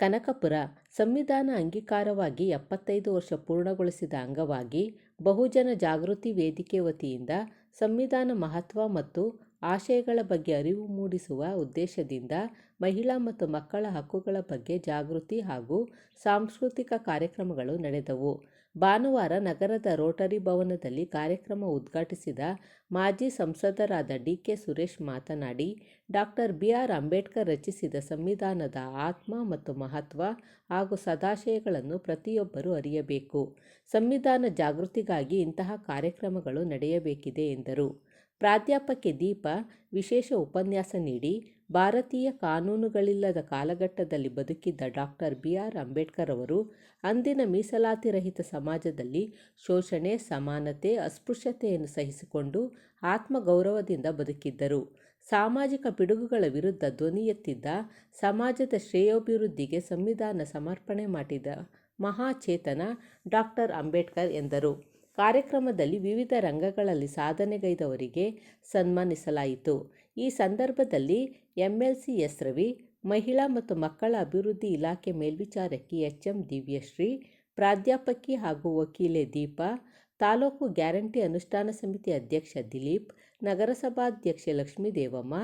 ಕನಕಪುರ ಸಂವಿಧಾನ ಅಂಗೀಕಾರವಾಗಿ 75 ವರ್ಷ ಪೂರ್ಣಗೊಳಿಸಿದ ಅಂಗವಾಗಿ ಬಹುಜನ ಜಾಗೃತಿ ವೇದಿಕೆ ವತಿಯಿಂದ ಸಂವಿಧಾನ ಮಹತ್ವ ಮತ್ತು ಆಶಯಗಳ ಬಗ್ಗೆ ಅರಿವು ಮೂಡಿಸುವ ಉದ್ದೇಶದಿಂದ ಮಹಿಳಾ ಮತ್ತು ಮಕ್ಕಳ ಹಕ್ಕುಗಳ ಬಗ್ಗೆ ಜಾಗೃತಿ ಹಾಗೂ ಸಾಂಸ್ಕೃತಿಕ ಕಾರ್ಯಕ್ರಮಗಳು ನಡೆದವು. ಭಾನುವಾರ ನಗರದ ರೋಟರಿ ಭವನದಲ್ಲಿ ಕಾರ್ಯಕ್ರಮ ಉದ್ಘಾಟಿಸಿದ ಮಾಜಿ ಸಂಸದರಾದ ಡಿ.ಕೆ. ಸುರೇಶ್ ಮಾತನಾಡಿ, ಡಾಕ್ಟರ್ ಬಿ.ಆರ್. ಅಂಬೇಡ್ಕರ್ ರಚಿಸಿದ ಸಂವಿಧಾನದ ಆತ್ಮ ಮತ್ತು ಮಹತ್ವ ಹಾಗೂ ಸದಾಶಯಗಳನ್ನು ಪ್ರತಿಯೊಬ್ಬರೂ ಅರಿಯಬೇಕು. ಸಂವಿಧಾನ ಜಾಗೃತಿಗಾಗಿ ಇಂತಹ ಕಾರ್ಯಕ್ರಮಗಳು ನಡೆಯಬೇಕಿದೆ ಎಂದರು. ಪ್ರಾಧ್ಯಾಪಕಿ ದೀಪಾ ವಿಶೇಷ ಉಪನ್ಯಾಸ ನೀಡಿ, ಭಾರತೀಯ ಕಾನೂನುಗಳಿಲ್ಲದ ಕಾಲಘಟ್ಟದಲ್ಲಿ ಬದುಕಿದ್ದ ಡಾಕ್ಟರ್ ಬಿ.ಆರ್. ಅಂಬೇಡ್ಕರ್ ಅವರು ಅಂದಿನ ಮೀಸಲಾತಿ ರಹಿತ ಸಮಾಜದಲ್ಲಿ ಶೋಷಣೆ, ಸಮಾನತೆ, ಅಸ್ಪೃಶ್ಯತೆಯನ್ನು ಸಹಿಸಿಕೊಂಡು ಆತ್ಮಗೌರವದಿಂದ ಬದುಕಿದ್ದರು. ಸಾಮಾಜಿಕ ಪಿಡುಗುಗಳ ವಿರುದ್ಧ ಧ್ವನಿ ಎತ್ತಿದ್ದ, ಸಮಾಜದ ಶ್ರೇಯೋಭಿವೃದ್ಧಿಗೆ ಸಂವಿಧಾನ ಸಮರ್ಪಣೆ ಮಾಡಿದ ಮಹಾಚೇತನ ಡಾಕ್ಟರ್ ಅಂಬೇಡ್ಕರ್ ಎಂದರು. ಕಾರ್ಯಕ್ರಮದಲ್ಲಿ ವಿವಿಧ ರಂಗಗಳಲ್ಲಿ ಸಾಧನೆಗೈದವರಿಗೆ ಸನ್ಮಾನಿಸಲಾಯಿತು. ಈ ಸಂದರ್ಭದಲ್ಲಿ ಎಂಎಲ್ಸಿ ಎಸ್. ರವಿ, ಮಹಿಳಾ ಮತ್ತು ಮಕ್ಕಳ ಅಭಿವೃದ್ಧಿ ಇಲಾಖೆ ಮೇಲ್ವಿಚಾರಕಿ ಎಚ್.ಎಂ. ದಿವ್ಯಶ್ರೀ, ಪ್ರಾಧ್ಯಾಪಕಿ ಹಾಗೂ ವಕೀಲೆ ದೀಪಾ, ತಾಲೂಕು ಗ್ಯಾರಂಟಿ ಅನುಷ್ಠಾನ ಸಮಿತಿ ಅಧ್ಯಕ್ಷ ದಿಲೀಪ್, ನಗರಸಭಾಧ್ಯಕ್ಷೆ ಲಕ್ಷ್ಮೀದೇವಮ್ಮ,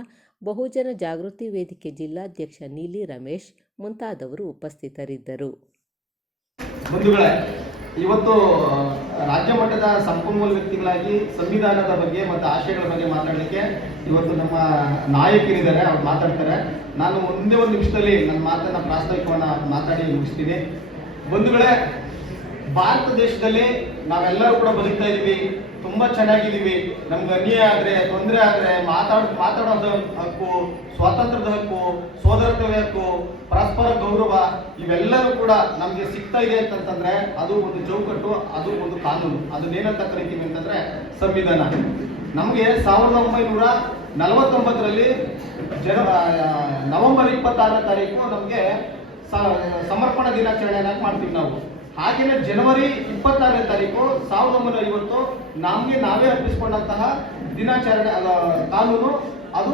ಬಹುಜನ ಜಾಗೃತಿ ವೇದಿಕೆ ಜಿಲ್ಲಾಧ್ಯಕ್ಷ ನೀಲಿ ರಮೇಶ್ ಮುಂತಾದವರು ಉಪಸ್ಥಿತರಿದ್ದರು. ಇವತ್ತು ರಾಜ್ಯ ಮಟ್ಟದ ಸಂಪನ್ಮೂಲ ವ್ಯಕ್ತಿಗಳಾಗಿ ಸಂವಿಧಾನದ ಬಗ್ಗೆ ಮತ್ತು ಆಶಯಗಳ ಬಗ್ಗೆ ಮಾತಾಡಲಿಕ್ಕೆ ಇವತ್ತು ನಮ್ಮ ನಾಯಕರಿದ್ದಾರೆ, ಅವ್ರು ಮಾತಾಡ್ತಾರೆ. ನಾನು ಒಂದೇ ಒಂದು ನಿಮಿಷದಲ್ಲಿ ನನ್ನ ಮಾತನ್ನ ಪ್ರಾಸ್ತಾವಿಕವನ್ನ ಮಾತಾಡಿ ಮುಗಿಸ್ತೀನಿ. ಬಂಧುಗಳೇ, ಭಾರತ ದೇಶದಲ್ಲಿ ನಾವೆಲ್ಲರೂ ಕೂಡ ಬದುಕ್ತಾ ಇದ್ದೀವಿ, ತುಂಬಾ ಚೆನ್ನಾಗಿದ್ದೀವಿ. ನಮ್ಗೆ ಅನ್ಯಾಯ ಆದ್ರೆ, ತೊಂದರೆ ಆದ್ರೆ ಮಾತಾಡೋದ ಹಕ್ಕು, ಸ್ವಾತಂತ್ರ್ಯದ ಹಕ್ಕು, ಸೋದರತ್ವದ ಹಕ್ಕು, ಪರಸ್ಪರ ಗೌರವ ಇವೆಲ್ಲರೂ ಕೂಡ ನಮ್ಗೆ ಸಿಗ್ತಾ ಇದೆ ಅಂತಂದ್ರೆ ಅದು ಒಂದು ಚೌಕಟ್ಟು, ಅದು ಒಂದು ಕಾನೂನು. ಅದನ್ನೇನಂತ ಕರಿತೀವಿ ಅಂತಂದ್ರೆ ಸಂವಿಧಾನ. ನಮ್ಗೆ 1949ರಲ್ಲಿ ನವೆಂಬರ್ 26ನೇ ತಾರೀಕು ನಮ್ಗೆ ಸಮರ್ಪಣಾ ದಿನಾಚರಣೆಯನ್ನ ಮಾಡ್ತೀವಿ ನಾವು. ಹಾಗೇನೆ ಜನವರಿ 26ನೇ ತಾರೀಕು 1950 ನಮ್ಗೆ ನಾವೇ ಅರ್ಪಿಸಿಕೊಂಡಂತಹ ದಿನಾಚರಣೆ ಕಾನೂನು, ಅದು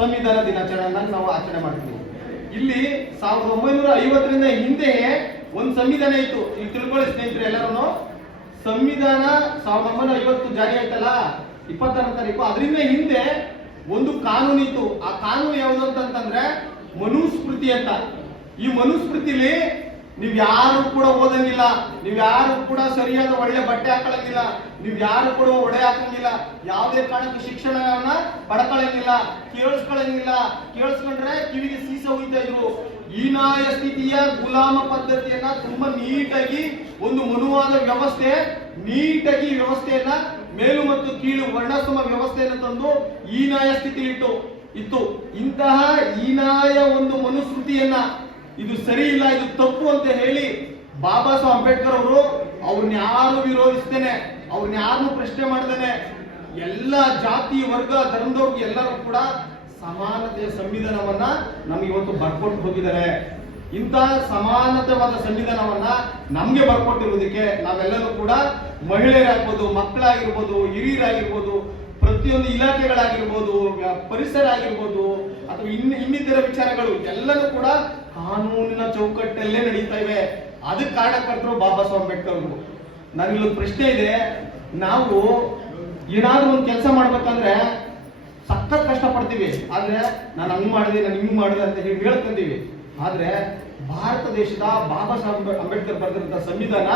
ಸಂವಿಧಾನ ದಿನಾಚರಣೆಯನ್ನ ನಾವು ಆಚರಣೆ ಮಾಡ್ತೀವಿ. ಇಲ್ಲಿ 1950ರಿಂದ ಹಿಂದೆ ಒಂದು ಸಂವಿಧಾನ ಇತ್ತು. ಇಲ್ಲಿ ತಿಳ್ಕೊಳ್ಳಿ ಸ್ನೇಹಿತರೆ ಎಲ್ಲರೂ, ಸಂವಿಧಾನ 1950 ಜಾರಿ ಆಯ್ತಲ್ಲ 26ನೇ ತಾರೀಕು, ಅದರಿಂದ ಹಿಂದೆ ಒಂದು ಕಾನೂನು ಇತ್ತು. ಆ ಕಾನೂನು ಯಾವುದು ಅಂತಂದ್ರೆ ಮನುಸ್ಮೃತಿ ಅಂತ. ಈ ಮನುಸ್ಮೃತಿಲಿ ನೀವ್ ಯಾರು ಕೂಡ ಓದಂಗಿಲ್ಲ, ನೀವ್ ಯಾರು ಕೂಡ ಸರಿಯಾದ ಒಳ್ಳೆ ಬಟ್ಟೆ ಹಾಕೊಳ್ಳಂಗಿಲ್ಲ, ನೀವ್ ಯಾರು ಕೂಡ ಒಡೆ ಹಾಕಂಗಿಲ್ಲ, ಯಾವುದೇ ಕಾರಣಕ್ಕೆ ಶಿಕ್ಷಣವನ್ನ ಪಡ್ಕೊಳ್ಳಂಗಿಲ್ಲ, ಕೇಳಿಸ್ಕೊಳ್ಳಂಗಿಲ್ಲ, ಕೇಳಿಸ್ಕೊಂಡ್ರೆ ಕಿವಿಗೆ ಸೀಸ ಹೋಗ್ತಾ ಇದ್ರು. ಹೀನಾಯ ಸ್ಥಿತಿಯ ಗುಲಾಮ ಪದ್ಧತಿಯನ್ನ ತುಂಬಾ ನೀಟಾಗಿ ಒಂದು ಮನುವಾದ ವ್ಯವಸ್ಥೆ, ನೀಟಾಗಿ ವ್ಯವಸ್ಥೆಯನ್ನ ಮೇಲು ಮತ್ತು ಕೀಳು ವರ್ಣಾಶ್ರಮ ವ್ಯವಸ್ಥೆಯನ್ನು ತಂದು ಹೀನಾಯ ಸ್ಥಿತಿ ಇತ್ತು. ಇಂತಹ ಹೀನಾಯ ಒಂದು ಮನುಸ್ಮೃತಿಯನ್ನ ಇದು ಸರಿ ಇಲ್ಲ, ಇದು ತಪ್ಪು ಅಂತ ಹೇಳಿ ಬಾಬಾ ಸಾಹೇಬ್ ಅಂಬೇಡ್ಕರ್ ಅವರು ಅವ್ರನ್ನ ಯಾರು ವಿರೋಧಿಸ್ತೇನೆ, ಅವ್ರನ್ನ ಯಾರನ್ನು ಪ್ರಶ್ನೆ ಮಾಡದೇನೆ ಎಲ್ಲ ಜಾತಿ ವರ್ಗ ಧರ್ಮದವ್ರಿಗೆ ಎಲ್ಲರೂ ಕೂಡ ಸಮಾನತೆಯ ಸಂವಿಧಾನವನ್ನ ನಮ್ಗೆ ಇವತ್ತು ಬರ್ಕೊಟ್ಟು ಹೋಗಿದ್ದಾರೆ. ಇಂತಹ ಸಮಾನತೆವಾದ ಸಂವಿಧಾನವನ್ನ ನಮ್ಗೆ ಬರ್ಕೊಟ್ಟಿರೋದಕ್ಕೆ ನಾವೆಲ್ಲರೂ ಕೂಡ ಮಹಿಳೆಯರಾಗಿರ್ಬೋದು, ಮಕ್ಕಳಾಗಿರ್ಬೋದು, ಹಿರಿಯರಾಗಿರ್ಬೋದು, ಪ್ರತಿಯೊಂದು ಇಲಾಖೆಗಳಾಗಿರ್ಬೋದು, ಪರಿಸರ ಆಗಿರ್ಬೋದು ಅಥವಾ ಇನ್ನಿತರ ವಿಚಾರಗಳು ಎಲ್ಲರೂ ಕೂಡ ಕಾನೂನಿನ ಚೌಕಟ್ಟಲ್ಲೇ ನಡೀತಾ ಇವೆ. ಅದಕ್ಕೆ ಕಾರಣಕರ್ತರು ಬಾಬಾ ಸಾಹೇಬ್ ಅಂಬೇಡ್ಕರ್ ಅವರು. ನನಗಿಲ್ಲೊಂದು ಪ್ರಶ್ನೆ ಇದೆ. ನಾವು ಏನಾದ್ರೂ ಒಂದು ಕೆಲಸ ಮಾಡ್ಬೇಕಂದ್ರೆ ಸಖತ್ ಕಷ್ಟ ಪಡ್ತೀವಿ, ಆದ್ರೆ ನಾನು ಹಂಗ್ ಮಾಡಿದೆ, ನಾನು ಹಿಂಗ್ ಮಾಡಿದೆ ಅಂತ ಹೇಳಿ ಹೇಳ್ಕೊಂತೀವಿ. ಆದ್ರೆ ಭಾರತ ದೇಶದ ಬಾಬಾ ಸಾಹೇಬ್ ಅಂಬೇಡ್ಕರ್ ಬರೆದಿರುವಂತಹ ಸಂವಿಧಾನ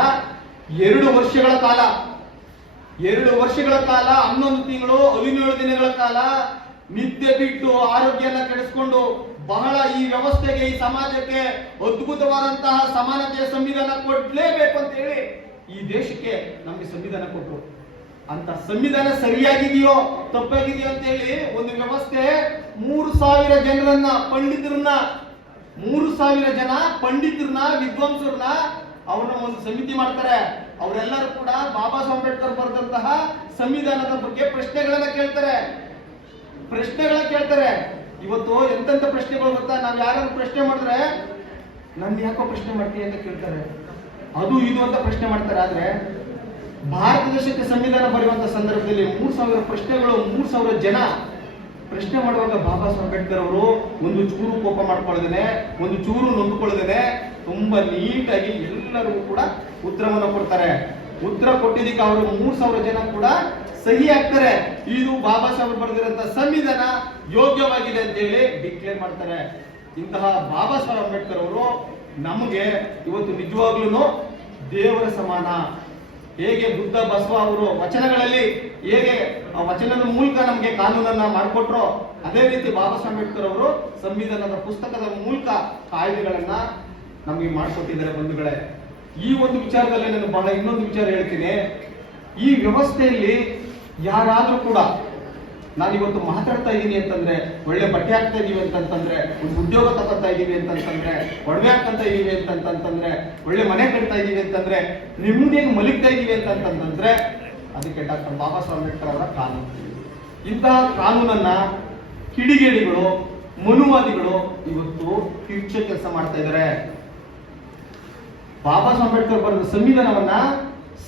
2 ವರ್ಷಗಳ ಕಾಲ 11 ತಿಂಗಳು 17 ದಿನಗಳ ಕಾಲ ನಿದ್ದೆ ಬಿಟ್ಟು ಆರೋಗ್ಯನ ಕೆಡಿಸ್ಕೊಂಡು ಬಹಳ ಈ ವ್ಯವಸ್ಥೆಗೆ, ಈ ಸಮಾಜಕ್ಕೆ ಅದ್ಭುತವಾದಂತಹ ಸಮಾನತೆಯ ಸಂವಿಧಾನ ಕೊಡ್ಲೇಬೇಕು ಅಂತ ಹೇಳಿ ಈ ದೇಶಕ್ಕೆ ನಮ್ಗೆ ಸಂವಿಧಾನ ಕೊಟ್ಟರು. ಅಂತ ಸಂವಿಧಾನ ಸರಿಯಾಗಿದೆಯೋ ತಪ್ಪಾಗಿದೆಯೋ ಅಂತ ಹೇಳಿ ಒಂದು ವ್ಯವಸ್ಥೆ 3,000 ಜನರನ್ನ ಪಂಡಿತರನ್ನ ವಿದ್ವಾಂಸರನ್ನ ಅವ್ರನ್ನ ಒಂದು ಸಮಿತಿ ಮಾಡ್ತಾರೆ. ಅವರೆಲ್ಲರೂ ಕೂಡ ಬಾಬಾ ಸಾಹೇಬ್ ಅಂಬೇಡ್ಕರ್ ಬರೆದಂತಹ ಸಂವಿಧಾನದ ಬಗ್ಗೆ ಪ್ರಶ್ನೆಗಳನ್ನ ಕೇಳ್ತಾರೆ. ಇವತ್ತು ಎಂತೆಂತ ಪ್ರಶ್ನೆಗಳು ಗೊತ್ತಾ? ನಾವ್ ಯಾರು ಪ್ರಶ್ನೆ ಮಾಡಿದ್ರೆ ನನ್ ಯಾಕೋ ಪ್ರಶ್ನೆ ಮಾಡ್ತೀವಿ ಅಂತ ಕೇಳ್ತಾರೆ, ಅದು ಇದು ಅಂತ ಪ್ರಶ್ನೆ ಮಾಡ್ತಾರೆ. ಆದ್ರೆ ಭಾರತ ದೇಶಕ್ಕೆ ಸಂವಿಧಾನ ಬರೆಯುವಂತ ಸಂದರ್ಭದಲ್ಲಿ 3,000 ಪ್ರಶ್ನೆಗಳು, 3,000 ಜನ ಪ್ರಶ್ನೆ ಮಾಡುವಾಗ ಬಾಬಾ ಸಾಹೇಬ್ ಅಂಬೇಡ್ಕರ್ ಅವರು ಒಂದು ಚೂರು ಕೋಪ ಮಾಡ್ಕೊಳ್ಳದೇನೆ, ಒಂದು ಚೂರು ನೊಂದುಕೊಳ್ಳದೇನೆ ತುಂಬಾ ನೀಟಾಗಿ ಎಲ್ಲರಿಗೂ ಕೂಡ ಉತ್ತರವನ್ನು ಕೊಡ್ತಾರೆ. ಉತ್ತರ ಕೊಟ್ಟಿದ್ದಕ್ಕೆ ಅವರು 3,000 ಜನ ಕೂಡ ಸಹಿ ಹಾಕ್ತಾರೆ. ಇದು ಬಾಬಾ ಸಾಹೇಬ್ ಬರೆದಿರುವಂತಹ ಸಂವಿಧಾನ ಯೋಗ್ಯವಾಗಿದೆ ಅಂತ ಹೇಳಿ ಡಿಕ್ಲೇರ್ ಮಾಡ್ತಾರೆ. ಇಂತಹ ಬಾಬಾ ಸಾಹೇಬ್ ಅಂಬೇಡ್ಕರ್ ಅವರು ನಮಗೆ ಇವತ್ತು ನಿಜವಾಗ್ಲೂ ದೇವರ ಸಮಾನ. ಹೇಗೆ ಬುದ್ಧ ಬಸವ ಅವರು ವಚನಗಳಲ್ಲಿ ಹೇಗೆ ಆ ವಚನದ ಮೂಲಕ ನಮಗೆ ಕಾನೂನನ್ನ ಮಾಡಿಕೊಟ್ರೋ, ಅದೇ ರೀತಿ ಬಾಬಾ ಸಾಹೇಬ್ ಅಂಬೇಡ್ಕರ್ ಅವರು ಸಂವಿಧಾನದ ಪುಸ್ತಕದ ಮೂಲಕ ಕಾಯ್ದೆಗಳನ್ನ ನಮಗೆ ಮಾಡಿಕೊಟ್ಟಿದ್ದಾರೆ ಬಂಧುಗಳೇ. ಈ ಒಂದು ವಿಚಾರದಲ್ಲಿ ನಾನು ಬಹಳ ಇನ್ನೊಂದು ವಿಚಾರ ಹೇಳ್ತೀನಿ. ಈ ವ್ಯವಸ್ಥೆಯಲ್ಲಿ ಯಾರಾದ್ರೂ ಕೂಡ ನಾನಿವತ್ತು ಮಾತಾಡ್ತಾ ಇದ್ದೀನಿ ಅಂತಂದ್ರೆ, ಒಳ್ಳೆ ಬಟ್ಟೆ ಹಾಕ್ತಾ ಇದೀವಿ ಅಂತಂತಂದ್ರೆ, ಒಂದು ಉದ್ಯೋಗ ತಗೋತಾ ಇದೀವಿ ಅಂತಂತಂದ್ರೆ, ಒಡವೆ ಹಾಕಂತ ಇದೀವಿ ಅಂತಂತಂದ್ರೆ, ಒಳ್ಳೆ ಮನೆ ಕಟ್ತಾ ಇದೀವಿ ಅಂತಂದ್ರೆ, ನಿಮ್ಮದೇನು ಮಲಗ್ತಾ ಇದೀವಿ ಅಂತಂತಂದ್ರೆ ಅದಕ್ಕೆ ಡಾಕ್ಟರ್ ಬಾಬಾ ಸಾಹೇಬ್ ಅಂಬೇಡ್ಕರ್ ಅವರ ಕಾನೂನು. ಇಂತಹ ಕಾನೂನನ್ನ ಕಿಡಿಗೇಡಿಗಳು, ಮನುವಾದಿಗಳು ಇವತ್ತು ಕಿರ್ಚೋ ಕೆಲಸ ಮಾಡ್ತಾ ಇದ್ದಾರೆ. ಬಾಬಾ ಸಾಹೇಬ್ ಅಂಬೇಡ್ಕರ್ ಬರೆದ ಸಂವಿಧಾನವನ್ನ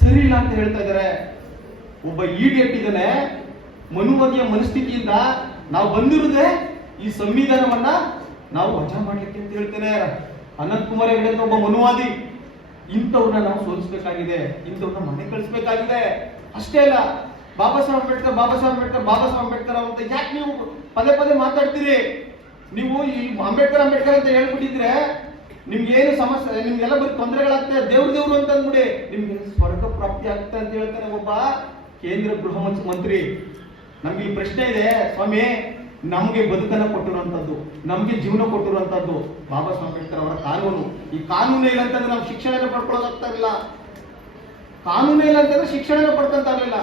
ಸರಿ ಇಲ್ಲ ಅಂತ ಹೇಳ್ತಾ ಇದ್ದಾರೆ. ಒಬ್ಬ ಇಡಿಯಟ್ಟಿದ್ದಾನೆ, ಮನುವಾದಿಯ ಮನಸ್ಥಿತಿಯಿಂದ ನಾವು ಬಂದಿರುವುದೇ ಈ ಸಂವಿಧಾನವನ್ನ ನಾವು ವಜಾ ಮಾಡ್ಲಿಕ್ಕೆ ಅಂತ ಹೇಳ್ತೇನೆ. ಅನಂತ್ ಕುಮಾರ್ ಹೆಗಡೆ ಅಂತ ಒಬ್ಬ ಮನುವಾದಿ. ಇಂಥವ್ರನ್ನ ನಾವು ಸೋಲಿಸಬೇಕಾಗಿದೆ, ಇಂಥವ್ರನ್ನ ಮನೆ ಕಳಿಸ್ಬೇಕಾಗಿದೆ. ಅಷ್ಟೇ ಅಲ್ಲ, ಬಾಬಾ ಸಾಹೇಬ್ ಅಂಬೇಡ್ಕರ್ ಬಾಬಾ ಸಾಹೇಬ್ ಅಂಬೇಡ್ಕರ್ ಬಾಬಾ ಸಾಹೇಬ್ ಅಂಬೇಡ್ಕರ್ ಅಂತ ಯಾಕೆ ನೀವು ಪದೇ ಪದೇ ಮಾತಾಡ್ತೀರಿ? ನೀವು ಈ ಅಂಬೇಡ್ಕರ್ ಅಂಬೇಡ್ಕರ್ ಅಂತ ಹೇಳ್ಬಿಟ್ಟಿದ್ರೆ ನಿಮ್ಗೆ ಏನು ಸಮಸ್ಯೆ, ನಿಮ್ಗೆಲ್ಲ ಬರೀ ತೊಂದರೆಗಳಾಗ್ತದೆ. ದೇವ್ರು ಅಂತ ಅಂದ್ಬಿಡಿ, ನಿಮ್ಗೆ ಸ್ವರ್ಗ ಪ್ರಾಪ್ತಿ ಆಗ್ತದೆ ಅಂತ ಹೇಳ್ತಾನೆ ಒಬ್ಬ ಕೇಂದ್ರ ಗೃಹ ಮಂತ್ರಿ. ನಮ್ಗೆ ಈ ಪ್ರಶ್ನೆ ಇದೆ, ಸ್ವಾಮಿ, ನಮ್ಗೆ ಬದುಕನ್ನ ಕೊಟ್ಟಿರುವಂತದ್ದು, ನಮ್ಗೆ ಜೀವನ ಕೊಟ್ಟಿರುವಂತದ್ದು ಬಾಬಾ ಸಾಹೇಬ್ ಅಂಬೇಡ್ಕರ್ ಅವರ ಕಾನೂನು. ಈ ಕಾನೂನು ಇಲ್ಲ ಅಂತಂದ್ರೆ ನಾವು ಶಿಕ್ಷಣ ಪಡ್ಕೊಳ್ಳೋದಾಗ್ತಾ ಇಲ್ಲ. ಕಾನೂನು ಇಲ್ಲ ಅಂತಂದ್ರೆ ಶಿಕ್ಷಣ ಪಡ್ಕೊಂತ ಇರಲಿಲ್ಲ.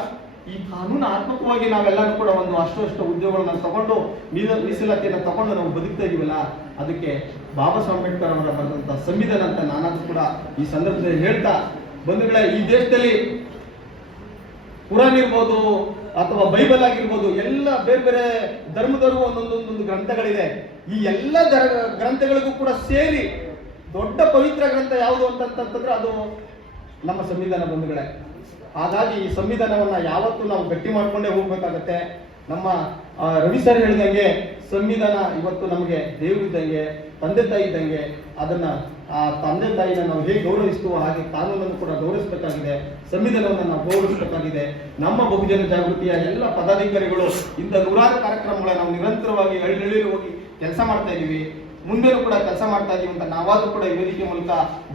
ಈ ಕಾನೂನಾತ್ಮಕವಾಗಿ ನಾವೆಲ್ಲರೂ ಕೂಡ ಒಂದು ಅಷ್ಟು ಉದ್ಯೋಗಗಳನ್ನ ತಗೊಂಡು ಮೀಸಲಾತಿಯನ್ನು ತಗೊಂಡು ನಾವು ಬದುಕ್ತಾ ಇದೀವಲ್ಲ, ಅದಕ್ಕೆ ಬಾಬಾ ಸಾಹೇಬ್ ಅಂಬೇಡ್ಕರ್ ಅವರ ಬರೆದಂತ ಸಂವಿಧಾನ ಅಂತ ನಾನಾದ್ರೂ ಕೂಡ ಈ ಸಂದರ್ಭದಲ್ಲಿ ಹೇಳ್ತಾ, ಬಂಧುಗಳೇ, ಈ ದೇಶದಲ್ಲಿ ಕುರಾನ್ ಇರ್ಬೋದು ಅಥವಾ ಬೈಬಲ್ ಆಗಿರ್ಬೋದು, ಎಲ್ಲ ಬೇರೆ ಬೇರೆ ಧರ್ಮದವರು ಒಂದೊಂದೊಂದೊಂದು ಗ್ರಂಥಗಳಿದೆ. ಈ ಎಲ್ಲ ಗ್ರಂಥಗಳಿಗೂ ಕೂಡ ಸೇರಿ ದೊಡ್ಡ ಪವಿತ್ರ ಗ್ರಂಥ ಯಾವುದು ಅಂತಂತಂದ್ರೆ ಅದು ನಮ್ಮ ಸಂವಿಧಾನ ಬಂಧುಗಳೇ. ಹಾಗಾಗಿ ಈ ಸಂವಿಧಾನವನ್ನ ಯಾವತ್ತೂ ನಾವು ಗಟ್ಟಿ ಮಾಡ್ಕೊಂಡೇ ಹೋಗ್ಬೇಕಾಗತ್ತೆ. ನಮ್ಮ ರವಿ ಸರ್ ಹೇಳಿದಂಗೆ ಸಂವಿಧಾನ ಇವತ್ತು ನಮಗೆ ದೇವರಿದ್ದಂಗೆ, ತಂದೆ ತಾಯಿ ಇದ್ದಂಗೆ. ಅದನ್ನ ಆ ತಂದೆ ತಾಯಿನ ನಾವು ಹೇಗೆ ಗೌರವಿಸುವ ಹಾಗೆ ಕಾನೂನನ್ನು ಕೂಡ ಗೌರವಿಸಬೇಕಾಗಿದೆ, ಸಂವಿಧಾನವನ್ನು ನಾವು ಗೌರವಿಸಬೇಕಾಗಿದೆ. ನಮ್ಮ ಬಹುಜನ ಜಾಗೃತಿಯ ಎಲ್ಲ ಪದಾಧಿಕಾರಿಗಳು ಇಂಥ ನೂರಾರು ಕಾರ್ಯಕ್ರಮಗಳ ನಾವು ನಿರಂತರವಾಗಿ ಹಳ್ಳಿ ಹೋಗಿ ಕೆಲಸ ಮಾಡ್ತಾ ಇದೀವಿ, ಮುಂದೆನೂ ಕೂಡ ಕೆಲಸ ಮಾಡ್ತಾ ಇದೀವಿ ಅಂತ ನಾವಾದ್ರೂ ಕೂಡ ಈ ವೇದಿಕೆ ಮೂಲಕ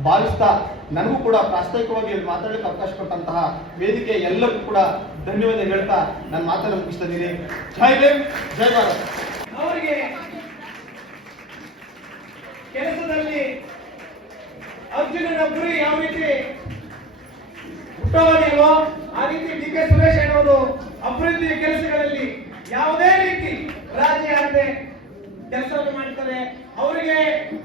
ಭಾವಿಸ್ತಾ, ನನಗೂ ಕೂಡ ಪ್ರಾಸ್ತಾವಿಕವಾಗಿ ಮಾತಾಡಲಿಕ್ಕೆ ಅವಕಾಶ ಕೊಟ್ಟಂತಹ ವೇದಿಕೆ ಎಲ್ಲರಿಗೂ ಕೂಡ ಧನ್ಯವಾದ ಹೇಳ್ತಾ ನಾನು ಮಾತನ್ನು ಮುಗಿಸ್ತಾ ಇದ್ದೀನಿ. ಜೈ ಭೀಮ್, ಜೈ ಭಾರತ್. ಅವರಿಗೆ ಕೆಲಸದಲ್ಲಿ ಅರ್ಜುನನ ಗುರಿ ಯಾವ ರೀತಿ ಹುಟ್ಟವಾಗಿಲ್ವೋ ಆ ರೀತಿ ಡಿ ಕೆ ಸುರೇಶ್ ಅವರು ಅಭಿವೃದ್ಧಿ ಕೆಲಸಗಳಲ್ಲಿ ಯಾವುದೇ ರೀತಿ ರಾಜಿ ಆಗದೆ ಕೆಲಸವನ್ನು ಮಾಡ್ತಾರೆ. ಅವರಿಗೆ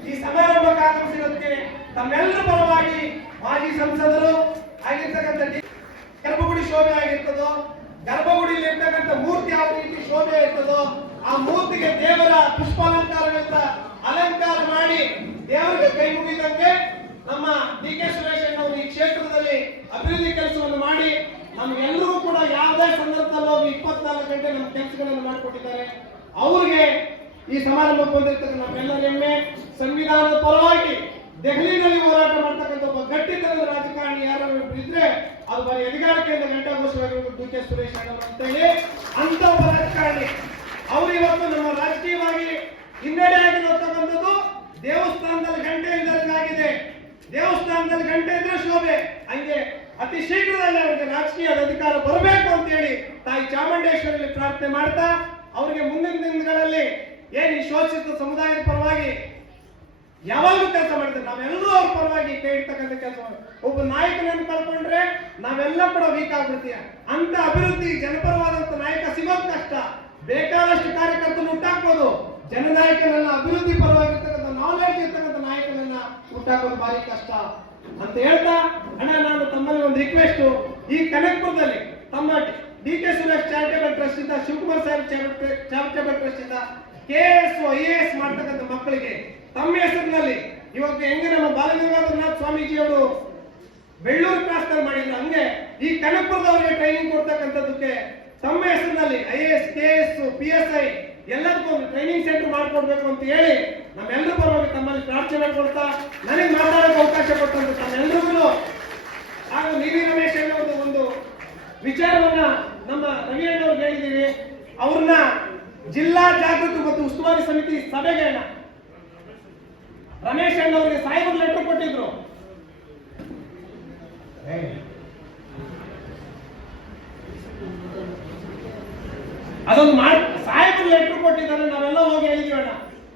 ಈ ಸಮಾರಂಭಕ್ಕೆ ಆಗಮಿಸಿರೋದಕ್ಕೆ ತಮ್ಮೆಲ್ಲರ ಪರವಾಗಿ ಮಾಜಿ ಸಂಸದರು ಆಗಿರ್ತಕ್ಕಂಥ ಗರ್ಭಗುಡಿ ಶೋಭೆ ಆಗಿರ್ತದೋ, ಗರ್ಭಗುಡಿಯಲ್ಲಿ ಇರ್ತಕ್ಕಂಥ ಮೂರ್ತಿ ಯಾವ ರೀತಿ ಶೋಭೆ ಇರ್ತದೋ ಆ ಮೂರ್ತಿಗೆ ದೇವರ ಪುಷ್ಪಾಲಂಕಾರಗಳಿಂದ ಅಲಂಕಾರ ಮಾಡಿ ದೇವರಿಗೆ ಕೈ ಮುಗಿದಂತೆ ನಮ್ಮ ಡಿ ಕೆ ಸುರೇಶ್ ಅವರು ಈ ಕ್ಷೇತ್ರದಲ್ಲಿ ಅಭಿವೃದ್ಧಿ ಕೆಲಸವನ್ನು ಮಾಡಿ ನಮಗೆಲ್ಲರೂ ಕೂಡ ಯಾವುದೇ ಸಂದರ್ಭದಲ್ಲಿ ಹೋಗಿ 24 ಗಂಟೆ ನಮ್ಮ ಕೆಲಸಗಳನ್ನು ಮಾಡಿಕೊಟ್ಟಿದ್ದಾರೆ. ಅವರಿಗೆ ಈ ಸಮಾರಂಭಕ್ಕೆ ಬಂದಿರ್ತಕ್ಕಂಥ ನಮ್ಮೆಲ್ಲರ ಹೆಮ್ಮೆ. ಸಂವಿಧಾನದ ಪರವಾಗಿ ದೆಹಲಿನಲ್ಲಿ ಹೋರಾಟ ಮಾಡ್ತಕ್ಕಂಥ ಒಬ್ಬ ಗಟ್ಟಿತನದ ರಾಜಕಾರಣಿ ಯಾರು ಇದ್ರೆ ಅದು ಬರೀ ಎದೆಗಾರಿಕೆಯಿಂದ ಗಂಟಾಘೋಷವಾಗಿ ಡಿ ಕೆ ಸುರೇಶ್ ಅಂತೇಳಿ ಅಂತ ಒಬ್ಬ ರಾಜಕಾರಣಿ. ಅವರು ಇವತ್ತು ನಮ್ಮ ರಾಜಕೀಯವಾಗಿ ಹಿನ್ನಡೆ ಆಗಿರತಕ್ಕಂಥದ್ದು ದೇವಸ್ಥಾನದಲ್ಲಿ ಗಂಟೆ ಇಲ್ಲದಾಗಿದೆ. ದೇವಸ್ಥಾನದಲ್ಲಿ ಗಂಟೆ ಇದ್ರೆ ಶೋಭೆ, ಹಂಗೆ ಅತಿ ಶೀಘ್ರದಲ್ಲಿ ಅವರಿಗೆ ರಾಜಕೀಯದ ಅಧಿಕಾರ ಬರಬೇಕು ಅಂತ ಹೇಳಿ ತಾಯಿ ಚಾಮುಂಡೇಶ್ವರಿಯಲ್ಲಿ ಪ್ರಾರ್ಥನೆ ಮಾಡ್ತಾ, ಅವರಿಗೆ ಮುಂದಿನ ದಿನಗಳಲ್ಲಿ ಏನ್ ಈ ಶೋಷಿತ ಸಮುದಾಯದ ಪರವಾಗಿ ಯಾವಾಗಲೂ ಕೆಲಸ ಮಾಡಿದ್ರೆ ನಾವೆಲ್ಲರೂ ಅವ್ರ ಪರವಾಗಿ ಕೈ ಇಡ್ತಕ್ಕಂಥ ಕೆಲಸ. ಒಬ್ಬ ನಾಯಕನನ್ನು ಕಳ್ಕೊಂಡ್ರೆ ನಾವೆಲ್ಲ ಕೂಡ ವೀಕ್ ಆಗ್ಬಿಡ್ತೀಯ. ಅಂತ ಅಭಿವೃದ್ಧಿ ಜನಪರವಾದಂತ ನಾಯಕ ಸಿಗೋದು ಕಷ್ಟ. ಬೇಕಾದಷ್ಟು ಕಾರ್ಯಕರ್ತರು ಹುಟ್ಟಾಕ್ಬೋದು, ಜನನಾಯಕನನ್ನ ಅಭಿವೃದ್ಧಿ ಪರವಾಗಿರ್ತಕ್ಕಂಥ ನಾಲೆಡ್ಜ್ ಇರ್ತಕ್ಕಂಥ ನಾಯಕನನ್ನ ಹುಟ್ಟಾಕೋದು ಭಾರಿ ಕಷ್ಟ ಅಂತ ಹೇಳ್ತಾ, ಅಣ್ಣ ನಾನು ತಮ್ಮಲ್ಲಿ ಒಂದು ರಿಕ್ವೆಸ್ಟ್, ಈ ಕನಕಪುರದಲ್ಲಿ ತಮ್ಮ D K Suresh charitable trust ಇಂದ, ಶಿವಕುಮಾರ್ ಸಾಹೇಬ್ ಚಾರಿಟೇಬಲ್ ಟ್ರಸ್ಟ್ ಇಂದ KS IAS ಮಾಡ್ತಕ್ಕಂಥ ಮಕ್ಕಳಿಗೆ ತಮ್ಮ ಹೆಸರಿನಲ್ಲಿ ಇವತ್ತು ಹೆಂಗೆ ನಮ್ಮ ಬಾಲಗಂಗಾಧರನಾಥ್ ಸ್ವಾಮೀಜಿ ಅವರು ಬೆಳ್ಳೂರು ಕ್ರಾಸ್ ನಲ್ಲಿ ಮಾಡಿದ್ರು, ಹಂಗೆ ಈ ಕನಕಪುರದವರಿಗೆ ಟ್ರೈನಿಂಗ್ ಕೊಡ್ತಕ್ಕಂಥದ್ದಕ್ಕೆ ತಮ್ಮ ಹೆಸರಿನಲ್ಲಿ IAS KS PSI ಎಲ್ಲದಕ್ಕೂ ಒಂದು ಟ್ರೈನಿಂಗ್ ಸೆಂಟರ್ ಮಾಡಿಕೊಡ್ಬೇಕು ಅಂತ ಹೇಳಿ ನಮ್ಮೆಲ್ಲರೂ ಪರವಾಗಿ ತಮ್ಮಲ್ಲಿ ಪ್ರಾರ್ಥನೆ ಮಾಡ್ಕೊಳ್ತಾ ನನಗೆ ಮಾತಾಡೋಕೆ ಅವಕಾಶ ಕೊಟ್ಟಂತ ತಮ್ಮೆಲ್ಲರಿಗೂ ಹಾಗೂ ನೀಲಿ ರಮೇಶ್ ಅನ್ನೋದು ಒಂದು ವಿಚಾರವನ್ನ ನಮ್ಮ ರವಿ ಅಣ್ಣವ್ರಿಗೆ ಹೇಳಿದ್ದೀವಿ. ಅವ್ರನ್ನ ಜಿಲ್ಲಾ ಜಾಗೃತಿ ಮತ್ತು ಉಸ್ತುವಾರಿ ಸಮಿತಿ ಸಭೆಗೆ ರಮೇಶ್ ಅಣ್ಣವ್ರಿಗೆ ಸಾಹೇಬರು ಲೆಟರ್ ಕೊಟ್ಟಿದ್ರು. ಅದೊಂದು ಸಾಹೇಬರು ಲೆಟರ್ ಕೊಟ್ಟಿದ್ದಾರೆ, ನಾವೆಲ್ಲ ಹೋಗಿ ಹೇಳಿದೀವಿ ಅಣ್ಣ.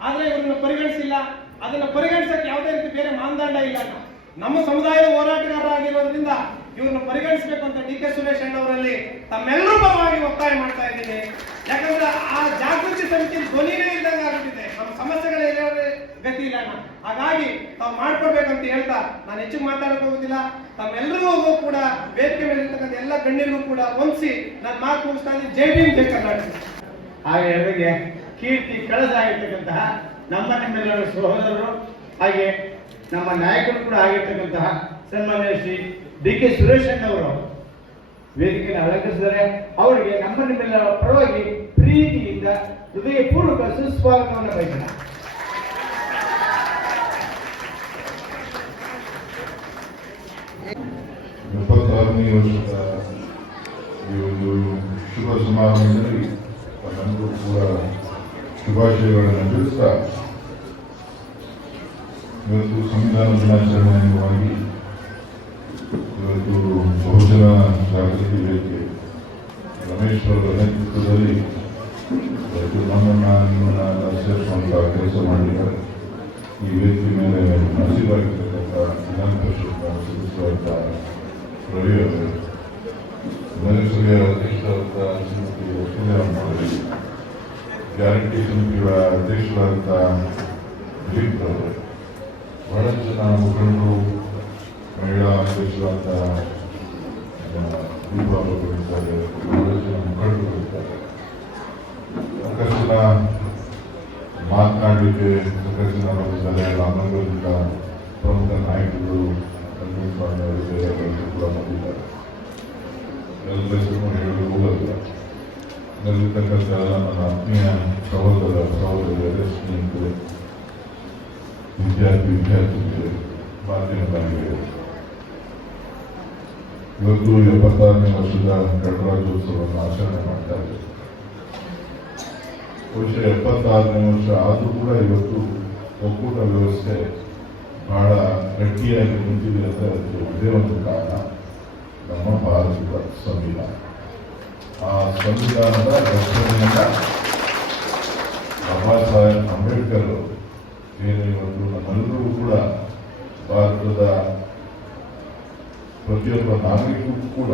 ಆದ್ರೆ ಇವ್ರನ್ನ ಪರಿಗಣಿಸಿಲ್ಲ. ಅದನ್ನ ಪರಿಗಣಿಸಕ್ಕೆ ಯಾವುದೇ ರೀತಿ ಬೇರೆ ಮಾನದಂಡ ಇಲ್ಲ ಅಣ್ಣ. ನಮ್ಮ ಸಮುದಾಯದ ಹೋರಾಟಗಾರರಾಗಿರೋದ್ರಿಂದ ಇವ್ರನ್ನ ಪರಿಗಣಿಸಬೇಕು ಅಂತ ಡಿ ಕೆ ಸುರೇಶ್ ಅಣ್ಣವರಲ್ಲಿ ತಮ್ಮೆಲ್ಲರೂ ಪರವಾಗಿ ಒತ್ತಾಯ ಮಾಡ್ತಾ ಇದ್ದೀನಿ. ಯಾಕಂದ್ರೆ ಆ ಜಾಗೃತಿ ಸಮಿತಿ ಧ್ವನಿನೇ ಇದ್ದಂಗೆ ಆಗುತ್ತಿದೆ, ನಮ್ಮ ಸಮಸ್ಯೆಗಳ ಗತಿ ಇಲ್ಲ ಅಣ್ಣ. ಹಾಗಾಗಿ ತಾವು ಮಾಡ್ಕೊಡ್ಬೇಕಂತ ಹೇಳ್ತಾ ನಾನು ಹೆಚ್ಚಿಗೆ ಮಾತಾಡಕ್ ಹೋಗುದಿಲ್ಲ. ತಮ್ಮೆಲ್ಲರಿಗೂ ಕೂಡ ವೇದಿಕೆ ಮೇಲೆ ಇರ್ತಕ್ಕಂಥ ಎಲ್ಲ ಗಣ್ಯರಿಗೂ ಕೂಡ ಹೊಂದಿಸಿ ನಾನು ಮಾತು ಮುಗಿಸ್ತಾ ಇದ್ದೀನಿ. ಜೈ ಭೀಮ್, ಜೈ ಕರ್ನಾಟಕ. ಹಾಗೆ ಅವರಿಗೆ ಕೀರ್ತಿ ಕಳಸ ಆಗಿರ್ತಕ್ಕಂತಹ ನಮ್ಮ ನಿಮ್ಮೆಲ್ಲರ ಸಹೋದರರು ಹಾಗೆ ನಮ್ಮ ನಾಯಕರು ಕೂಡ ಆಗಿರ್ತಕ್ಕಂತಹ ಸನ್ಮಾನ್ಯ ಶ್ರೀ ಡಿ ಕೆ ಸುರೇಶ್ ಅವರು ವೇದಿಕೆಯನ್ನು ಅಲಂಕರಿಸಿದರೆ ಅವರಿಗೆ ನಮ್ಮ ನಿಮ್ಮೆಲ್ಲರ ಪರವಾಗಿ ಪ್ರೀತಿಯಿಂದ ಹೃದಯಪೂರ್ವಕ ಸುಸ್ವಾಗತವನ್ನು ಬಯಸೋಣ. ಎಪ್ಪತ್ತಾರನೇ ವರ್ಷದ ಈ ಒಂದು ಶುಭ ಸಮಾರಂಭದಲ್ಲಿ ನಮಗೂ ಕೂಡ ಶುಭಾಶಯಗಳನ್ನು ತಿಳಿಸ್ತಾ ಇವತ್ತು ಸಂವಿಧಾನ ದಿನಾಚರಣೆ ಅಂಗವಾಗಿ ಇವತ್ತು ಬಹುಜನ ಜಾಗೃತಿ ವೇದಿಕೆ ರಮೇಶ್ ಅವರ ನೇತೃತ್ವದಲ್ಲಿ ಇವತ್ತು ನಿಮ್ಮನ್ನು ಸೇರಿಸುವಂತಹ ಕೆಲಸ ಮಾಡಿದ್ದಾರೆ. ಈ ವೇದಿಕೆ ಮೇಲೆ ನಸೀಬಾಗಿರ್ತಕ್ಕಂಥ ವಿಧಾನ ಪರಿಷತ್ನ ಸದಸ್ಯರಾದ ರವಿ ಅವರು, ನಗರಸಭೆಯ ಅಧ್ಯಕ್ಷರಾದ ಶ್ರೀಮತಿ ವಸುಂಧರಮ್ಮ ಅವರು, ಗ್ಯಾರಂಟಿ ಸಮಿತಿಗಳ ಅಧ್ಯಕ್ಷರಾದ ದಿಲೀಪ್ ಅವರು, ಬಹಳಷ್ಟು ಜನ ಮುಖಂಡರು, ಮಹಿಳಾ ಅಧ್ಯಕ್ಷರಾದ ದೀಪಾವಳಿ ಇದ್ದಾರೆ, ಬಹಳಷ್ಟು ಜನ ಮುಖಂಡರು ಇದ್ದಾರೆ. ಸಾಕಷ್ಟು ಜನ ಮಾತನಾಡಲಿಕ್ಕೆ ಸಾಕಷ್ಟು ಜನ ಬಂದಿದ್ದಾರೆ. ರಾಮನಗರದಿಂದ ಪ್ರಮುಖ ನಾಯಕರು ಕೂಡ ಬಂದಿದ್ದಾರೆ. ಎಲ್ಲ ಹೆಸರು ಹೇಳಲು ಹೋಗಲ್ಲ. ನಲ್ಲಿರ್ತಕ್ಕಂಥ ನನ್ನ ಆತ್ಮೀಯ ಸಹೋದರಿಯರೇ, ಸ್ನೇಹಿತರೆ, ವಿದ್ಯಾರ್ಥಿನಿಯರೇ, ಮಾಧ್ಯಮದವರಿಗೆ, ಇವತ್ತು 76ನೇ ವರ್ಷದ ಗಣರಾಜ್ಯೋತ್ಸವವನ್ನು ಆಚರಣೆ ಮಾಡ್ತಾ ಇದ್ದೇವೆ. ಬಹುಶಃ 76ನೇ ವರ್ಷ ಆದರೂ ಕೂಡ ಇವತ್ತು ಒಕ್ಕೂಟ ವ್ಯವಸ್ಥೆ ಬಹಳ ಗಟ್ಟಿಯಾಗಿ ನಿಂತಿದೆ ಅಂದರೆ ಅದಕ್ಕೆ ಒಂದೇ ಒಂದು ಕಾರಣ, ನಮ್ಮ ಭಾರತದ ಸಂವಿಧಾನ. ಆ ಸಂವಿಧಾನದ ರಕ್ಷಣೆಯಿಂದ ಬಾಬಾ ಸಾಹೇಬ್ ಅಂಬೇಡ್ಕರ್ ಏನು ಇವತ್ತು ನಮ್ಮೆಲ್ಲರಿಗೂ ಕೂಡ ಭಾರತದ ಪ್ರತಿಯೊಬ್ಬ ನಾಗರಿಕರಿಗೂ ಕೂಡ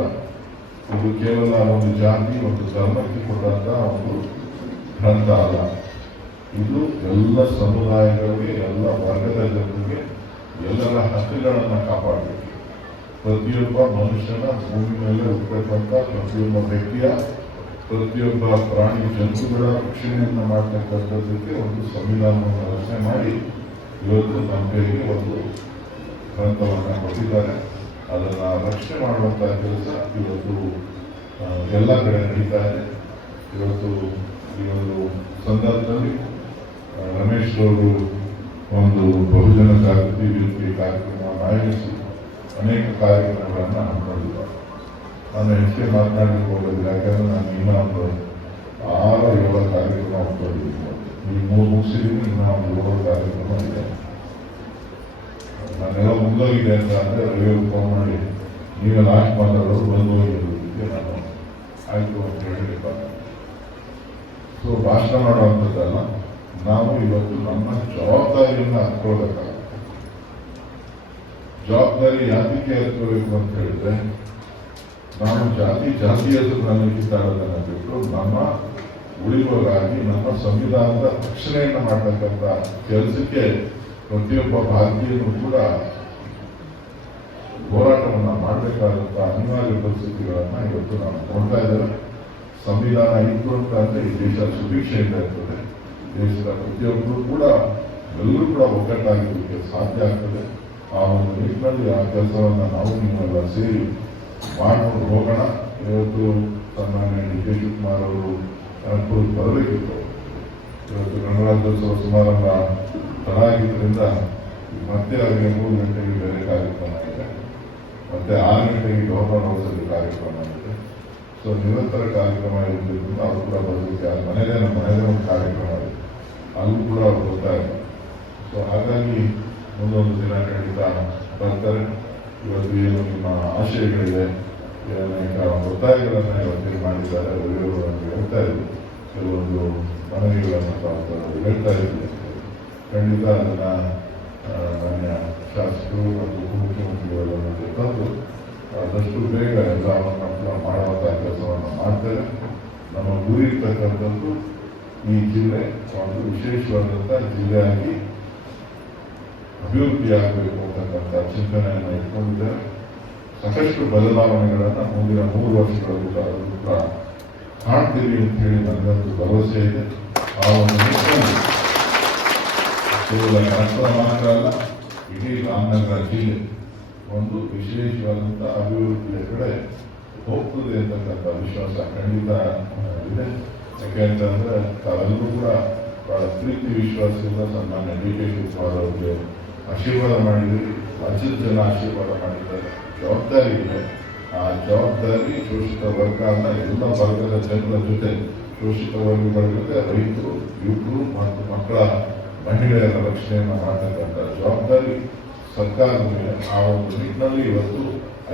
ಇದು ಕೇವಲ ಒಂದು ಜಾತಿ ಒಂದು ಧರ್ಮಕ್ಕೆ ಕೊಟ್ಟಂತ ಒಂದು ಗ್ರಂಥ ಅಲ್ಲ. ಇದು ಎಲ್ಲ ಸಮುದಾಯಗಳಿಗೆ, ಎಲ್ಲ ವರ್ಗದ ಜನರಿಗೆ ಎಲ್ಲರ ಹಕ್ಕುಗಳನ್ನು ಕಾಪಾಡಬೇಕು. ಪ್ರತಿಯೊಬ್ಬ ಮನುಷ್ಯನ ಭೂಮಿ ಮೇಲೆ ಹುಟ್ಟತಕ್ಕಂಥ ಪ್ರತಿಯೊಬ್ಬ ವ್ಯಕ್ತಿಯ, ಪ್ರತಿಯೊಬ್ಬ ಪ್ರಾಣಿ ಜಂತುಗಳ ರಕ್ಷಣೆಯನ್ನು ಮಾಡ್ತಕ್ಕಂಥದ್ದಕ್ಕೆ ಒಂದು ಸಂವಿಧಾನವನ್ನು ರಚನೆ ಮಾಡಿ ಇವತ್ತು ನಮ್ಮ ಕೈಗೆ ಒಂದು ಗ್ರಂಥವನ್ನು ಕೊಟ್ಟಿದ್ದಾರೆ. ಅದನ್ನು ರಕ್ಷಣೆ ಮಾಡುವಂಥ ಕೆಲಸ ಇವತ್ತು ಎಲ್ಲ ಕಡೆ ನಡೀತಾ ಇದೆ. ಇವತ್ತು ಈ ಒಂದು ಸಂದರ್ಭದಲ್ಲಿ ರಮೇಶ್ ಅವರು ಒಂದು ಬಹುಜನ ಜಾಗೃತಿ ವೇದಿಕೆ ಕಾರ್ಯಕ್ರಮವನ್ನು ಆಯೋಜಿಸಿ ಅನೇಕ ಕಾರ್ಯಕ್ರಮಗಳನ್ನು ಹಮ್ಮಿಕೊಂಡಿದ್ದಾರೆ. ನಾನು ಹೆಚ್ಚಿಗೆ ಮಾತನಾಡಲಿಕ್ಕೆ ಹೋಗೋದಿಲ್ಲ, ಯಾಕಂದರೆ ನಾನು ಇನ್ನೂ ಒಂದು 6-7 ಕಾರ್ಯಕ್ರಮ ಹಮ್ಮಿಕೊಂಡಿದ್ದೀನಿ. ಈ 3 ಮುಗಿಸಿದ್ದೀನಿ, ಇನ್ನೂ ಒಂದು 7 ಕಾರ್ಯಕ್ರಮ ಇದೆ. ನಾನೆಲ್ಲ ಮುಂದೋಗಿದೆ ಅಂತ ಅಂದರೆ ರವಿ ಫೋನ್ ಮಾಡಿ ನೀವೇ ಲಾಸ್ಟ್ ಮಾತಾಡೋರು ಬಂದು ಹೋಗಿರೋದಕ್ಕೆ ನಾನು ಆಯಿತು ಅಂತ ಹೇಳಿ ಸೊ ಭಾಷಣ ಮಾಡುವಂಥದ್ದಲ್ಲ, ನಾವು ಇವತ್ತು ನಮ್ಮ ಜವಾಬ್ದಾರಿಯನ್ನು ಹತ್ಕೊಳ್ಬೇಕಾಗುತ್ತೆ. ಜವಾಬ್ದಾರಿ ಯಾತಕ್ಕೆ ಹತ್ಕೋಬೇಕು ಅಂತ ಹೇಳಿದ್ರೆ, ನಾವು ಜಾತಿಯತನಲ್ಲಿ ಕಿತ್ತಾಡೋದನ್ನು ಬಿಟ್ಟು ನಮ್ಮ ಉಳಿವುಗಾಗಿ ನಮ್ಮ ಸಂವಿಧಾನದ ರಕ್ಷಣೆಯನ್ನು ಮಾಡತಕ್ಕಂಥ ಕೆಲಸಕ್ಕೆ ಪ್ರತಿಯೊಬ್ಬ ಭಾರತೀಯರು ಕೂಡ ಹೋರಾಟವನ್ನು ಮಾಡಬೇಕಾದಂಥ ಅನಿವಾರ್ಯ ಪರಿಸ್ಥಿತಿಗಳನ್ನು ಇವತ್ತು ನಾವು ನೋಡ್ತಾ ಇದ್ದೇವೆ. ಸಂವಿಧಾನ ಇತ್ತು ಅಂತ ಅಂದರೆ ಈ ದೇಶ ಸುಭಿಕ್ಷೆಯಿಂದ ಇರ್ತದೆ. ದೇಶದ ಪ್ರತಿಯೊಬ್ಬರು ಕೂಡ ಎಲ್ಲರೂ ಕೂಡ ಒಗ್ಗಟ್ಟಾಗಿರೋದಕ್ಕೆ ಸಾಧ್ಯ ಆಗ್ತದೆ. ಆ ಒಂದು ನಿಟ್ಟಿನಲ್ಲಿ ಆ ಕೆಲಸವನ್ನು ನಾವು ನೀವೆಲ್ಲ ಸೇರಿ ಮಾಡಿಕೊಂಡು ಹೋಗೋಣ. ಇವತ್ತು ಸನ್ಮಾನ್ಯ ಡಿ ಕೆ ಶಿವಕುಮಾರ್ ಅವರು ಬರಬೇಕಿತ್ತು, ಇವತ್ತು ಗಣರಾಜ್ಯೋತ್ಸವ ಸಮಾರಂಭ ತಡಾಗಿದ್ದರಿಂದ ಮತ್ತೆ ಅವರಿಗೆ 3 ಗಂಟೆಗೆ ಬೇರೆ ಕಾರ್ಯಕ್ರಮ ಇದೆ, ಮತ್ತೆ 6 ಗಂಟೆಗೆ ಗವರ್ನರ್ ಹೌಸಲ್ಲಿ ಕಾರ್ಯಕ್ರಮ ಇದೆ. ಸೊ ನಿರಂತರ ಕಾರ್ಯಕ್ರಮ ಇರೋದ್ರಿಂದ ಅವರು ಕೂಡ ಬರಲಿಕ್ಕೆ ಮನೆಯದೇ ನಮ್ಮ ಮನೆಯದೇ ಒಂದು ಕಾರ್ಯಕ್ರಮ ಇದೆ, ಅಲ್ಲೂ ಕೂಡ ಅವರು ಬರ್ತಾರೆ. ಸೊ ಹಾಗಾಗಿ ಮುಂದೊಂದು ದಿನ ಖಂಡಿತ ಬರ್ತಾರೆ. ಇವತ್ತು ಏನು ನಿಮ್ಮ ಆಶಯಗಳಿದೆ, ಅನೇಕ ಒತ್ತಾಯಗಳನ್ನು ಇವತ್ತು ಮಾಡಿದ್ದಾರೆ, ಅವರು ಹೇಳ್ತಾ ಇದ್ರು, ಕೆಲವೊಂದು ಮನವಿಗಳನ್ನು ಹೇಳ್ತಾ ಇದ್ರು. ಖಂಡಿತ ಅದನ್ನು ಮಾನ್ಯ ಶಾಸಕರು ಮತ್ತು ಉಪಮುಖ್ಯಮಂತ್ರಿಗಳನ್ನು ತಂದು ಆದಷ್ಟು ಬೇಗ ಎಲ್ಲವನ್ನು ಕೂಡ ಮಾಡುವಂಥ ಕೆಲಸವನ್ನು ಮಾಡ್ತಾರೆ. ನಮ್ಮ ಗುರಿ ಇರ್ತಕ್ಕಂಥದ್ದು ಈ ಜಿಲ್ಲೆ ಒಂದು ವಿಶೇಷವಾದಂಥ ಜಿಲ್ಲೆಯಾಗಿ ಅಭಿವೃದ್ಧಿಯಾಗಬೇಕು ಅಂತಕ್ಕಂಥ ಚಿಂತನೆಯನ್ನು ಇಟ್ಕೊಂಡಿದ್ದಾರೆ. ಸಾಕಷ್ಟು ಬದಲಾವಣೆಗಳನ್ನು ಮುಂದಿನ 3 ವರ್ಷಗಳಲ್ಲೂ ಕೂಡ ಕಾಣ್ತೀವಿ ಅಂತ ಹೇಳಿ ನನಗಂತೂ ಭರವಸೆ ಇದೆ. ಆ ಒಂದು ನಿಟ್ಟಿನಲ್ಲಿ ಕೇವಲ ರಾಷ್ಟ್ರ ಮಾತ್ರ ಅಲ್ಲ, ಇಡೀ ರಾಮನಗರ ಜಿಲ್ಲೆ ಒಂದು ವಿಶೇಷವಾದಂಥ ಅಭಿವೃದ್ಧಿಯ ಕಡೆ ಹೋಗ್ತದೆ ಅಂತಕ್ಕಂಥ ವಿಶ್ವಾಸ ಖಂಡಿತ ಇದೆ. ಯಾಕೆಂತಂದ್ರೆ ತಾವೆಲ್ಲರೂ ಕೂಡ ಬಹಳ ಪ್ರೀತಿ ವಿಶ್ವಾಸದಿಂದ ಸನ್ಮಾನ್ಯ ಡಿ ಕೆ ಶಿವಕುಮಾರ್ ಅವರಿಗೆ ಆಶೀರ್ವಾದ ಮಾಡಿದ್ರಿ, ರಾಜ್ಯದ ಜನ ಆಶೀರ್ವಾದ ಮಾಡಿದ್ದಾರೆ. ಜವಾಬ್ದಾರಿ ಇದೆ. ಆ ಜವಾಬ್ದಾರಿ ಶೋಷಿತ ವರ್ಗ ಅಲ್ಲ, ಎಲ್ಲ ವರ್ಗದ ಜನರ ಜೊತೆ, ಶೋಷಿತ ವರ್ಗಗಳ ಜೊತೆ ರೈತರು, ಯುವಕರು ಮತ್ತು ಮಕ್ಕಳ ಮಹಿಳೆಯರ ರಕ್ಷಣೆಯನ್ನು ಮಾಡತಕ್ಕಂಥ ಜವಾಬ್ದಾರಿ ಸರ್ಕಾರದ ಮೇಲೆ. ಆ ಒಂದು ನಿಟ್ಟಿನಲ್ಲಿ ಇವತ್ತು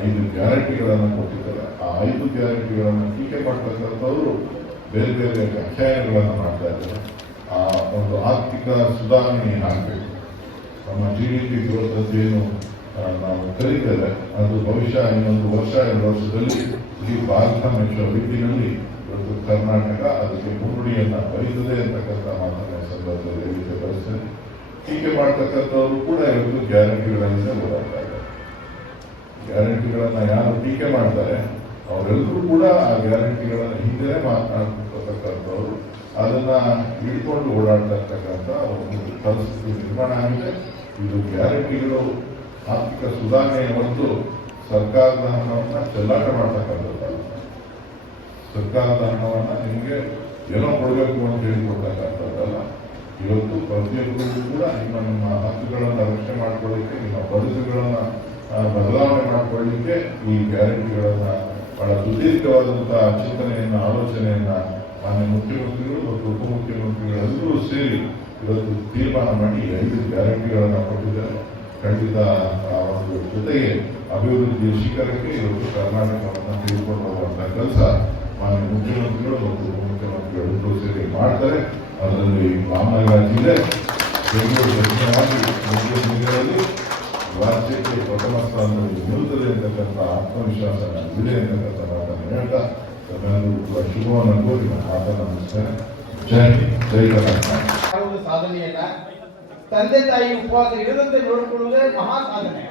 5 ಗ್ಯಾರಂಟಿಗಳನ್ನು ಕೊಟ್ಟಿದ್ದಾರೆ. ಆ 5 ಗ್ಯಾರಂಟಿಗಳನ್ನು ಟೀಕೆ ಮಾಡ್ತಕ್ಕಂಥವರು ಬೇರೆ ಬೇರೆ ವ್ಯಾಖ್ಯಾನಗಳನ್ನು ಮಾಡ್ತಾ ಇದ್ದಾರೆ. ಆ ಒಂದು ಆರ್ಥಿಕ ಸುಧಾರಣೆ ಆಗಬೇಕು. ನಮ್ಮ GDP ಗ್ರೋತ್ ಅಂತ ಏನು ನಾವು ಕರೀತೇವೆ, ಅದು ಬಹುಶಃ ಇನ್ನೊಂದು 1-2 ವರ್ಷದಲ್ಲಿ ಇಡೀ ಭಾರತ ಮೆಚ್ಚುವ ರೀತಿಯಲ್ಲಿ ಇವತ್ತು ಕರ್ನಾಟಕ ಅದಕ್ಕೆ ಮುನ್ನುಡಿಯನ್ನು ಬರೀತದೆ ಅಂತಕ್ಕಂಥ ಮಾತನ್ನ ಸಂದರ್ಭದಲ್ಲಿ ಹೇಳಿಕೆ ಬಯಸ್ತೇನೆ. ಟೀಕೆ ಮಾಡ್ತಕ್ಕಂಥವರು ಕೂಡ ಇವತ್ತು ಗ್ಯಾರಂಟಿಗಳಿಂದ ಓಡಾಡ್ತಾ ಇದ್ದಾರೆ. ಗ್ಯಾರಂಟಿಗಳನ್ನು ಯಾರು ಟೀಕೆ ಮಾಡ್ತಾರೆ ಅವರೆಲ್ಲರೂ ಕೂಡ ಆ ಗ್ಯಾರಂಟಿಗಳನ್ನು ಹಿಂದೆ ಮಾತನಾಡ್ತಕ್ಕಂಥವ್ರು ಅದನ್ನ ಹಿಡ್ಕೊಂಡು ಓಡಾಡ್ತಾ ಇರ್ತಕ್ಕಂಥ ಒಂದು ಪರಿಸ್ಥಿತಿ ನಿರ್ಮಾಣ ಆಗಿದೆ. ಇದು ಗ್ಯಾರಂಟಿಗಳು ಆರ್ಥಿಕ ಸುಧಾರಣೆಯ ಹೊರತು ಸರ್ಕಾರದ ಹಣವನ್ನು ಚೆಲ್ಲಾಟ ಮಾಡ್ತಕ್ಕಂಥದ್ದಲ್ಲ. ಸರ್ಕಾರದ ಹಣವನ್ನು ನಿಮಗೆ ಏನೋ ಕೊಡಬೇಕು ಅಂತ ಹೇಳಿಕೊಡ್ತಕ್ಕಂಥದ್ದಲ್ಲ. ಇವತ್ತು ಪ್ರತಿಯೊಬ್ಬರಿಗೂ ಕೂಡ ನಿಮ್ಮ ಹಕ್ಕುಗಳನ್ನು ರಕ್ಷಣೆ ಮಾಡ್ಕೊಳ್ಳಿಕ್ಕೆ, ನಿಮ್ಮ ಬದುಕುಗಳನ್ನು ಬದಲಾವಣೆ ಮಾಡಿಕೊಳ್ಳಿಕ್ಕೆ ಈ ಗ್ಯಾರಂಟಿಗಳನ್ನು ಬಹಳ ಸುದೀರ್ಘವಾದಂತಹ ಚಿಂತನೆಯನ್ನ, ಆಲೋಚನೆಯನ್ನ ಮಾನ್ಯ ಮುಖ್ಯಮಂತ್ರಿಗಳು ಮತ್ತು ಉಪಮುಖ್ಯಮಂತ್ರಿಗಳೆಲ್ಲರೂ ಸೇರಿ ಇವತ್ತು ತೀರ್ಮಾನ ಮಾಡಿ 5 ಗ್ಯಾರಂಟಿಗಳನ್ನು ಕೊಟ್ಟಿದ್ದಾರೆ. ಖಂಡಿತ ಆ ಒಂದು ಜೊತೆಗೆ ಅಭಿವೃದ್ಧಿಯ ಶಿಖರಕ್ಕೆ ಇವತ್ತು ಕರ್ನಾಟಕವನ್ನು ತೆಗೆದುಕೊಂಡು ಹೋಗುವಂತಹ ಕೆಲಸ ಮಾನ್ಯ ಮುಖ್ಯಮಂತ್ರಿಗಳು ಮತ್ತು ಉಪಮುಖ್ಯಮಂತ್ರಿಗಳು ಸೇರಿ ಮಾಡ್ತಾರೆ. ಅದರಲ್ಲಿ ರಾಮನಗರ ಜಿಲ್ಲೆ ಬೆಂಗಳೂರು ದಕ್ಷಿಣವಾಗಿ ಬೆಂಗಳೂರು ಜಿಲ್ಲೆಯಲ್ಲಿ ರಾಜ್ಯಕ್ಕೆ ಪ್ರಥಮ ಸ್ಥಾನದಲ್ಲಿ ನಿಲ್ಲುತ್ತದೆ ಅಂತಕ್ಕಂಥ ಆತ್ಮವಿಶ್ವಾಸ ಇದೆ ಅಂತಕ್ಕಂಥ ಮಾತನ್ನು ಹೇಳ್ತಾ ಕೂಡ ಶುಭವನ್ನು ಕೋರಿ ನಾನು ಮಾತನ್ನು ಮುಗಿಸ್ತೇನೆ. ಜೈ ಹಿಂದ್, ಜೈ ಕರ್ನಾಟಕ. ಸಾಧನೆಯನ್ನ ತಂದೆ ತಾಯಿ ಉಪವಾಸ ಇರದಂತೆ ನೋಡಿಕೊಳ್ಳುವುದೇ ಮಹಾ ಸಾಧನೆ.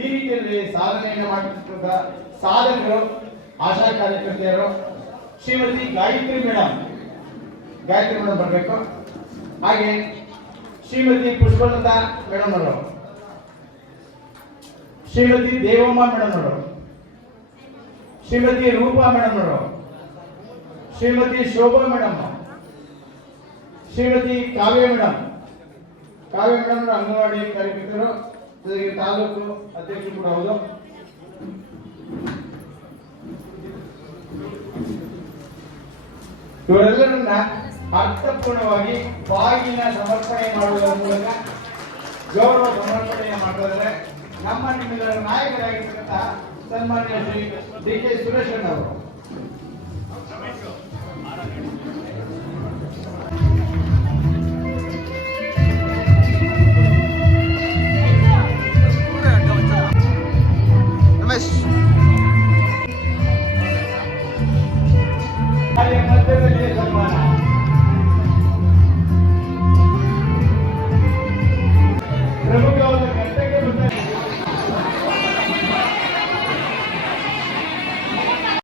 ಈ ರೀತಿಯಲ್ಲಿ ಸಾಧನೆಯನ್ನು ಮಾಡಿರ್ತಕ್ಕ ಸಾಧನೆಗಳು ಆಶಾ ಕಾರ್ಯಕರ್ತೆಯರು ಶ್ರೀಮತಿ ಗಾಯತ್ರಿ ಮೇಡಮ್ ಬರಬೇಕು. ಹಾಗೆ ಶ್ರೀಮತಿ ಪುಷ್ಪಲತಾ ಮೇಡಮ್ ಅವರು, ಶ್ರೀಮತಿ ದೇವಮ್ಮ ಮೇಡಮ್ ಅವರು, ಶ್ರೀಮತಿ ರೂಪಾ ಮೇಡಮ್ ಅವರು, ಶ್ರೀಮತಿ ಶೋಭಾ ಮೇಡಮ್, ಶ್ರೀಮತಿ ಕಾವ್ಯ ಮೇಡಮ್ ಅಂಗನವಾಡಿ ಕಾರ್ಯಕರ್ತರು, ಜೊತೆಗೆ ತಾಲೂಕು ಅಧ್ಯಕ್ಷರು ಕೂಡ ಹೌದು. ಇವರೆಲ್ಲರನ್ನ ಅರ್ಥಪೂರ್ಣವಾಗಿ ಬಾಗಿನ ಸಮರ್ಪಣೆ ಮಾಡುವುದರ ಮೂಲಕ ಗೌರವ ಸಮರ್ಪಣೆಯನ್ನು ಮಾಡ್ತಾ ನಮ್ಮ ನಿಮ್ಮೆಲ್ಲರ ನಾಯಕರಾಗಿರ್ತಕ್ಕಂತಹ ಸನ್ಮಾನ್ಯ ಶ್ರೀ ಡಿ ಕೆ ಸುರೇಶ್ ಅವರು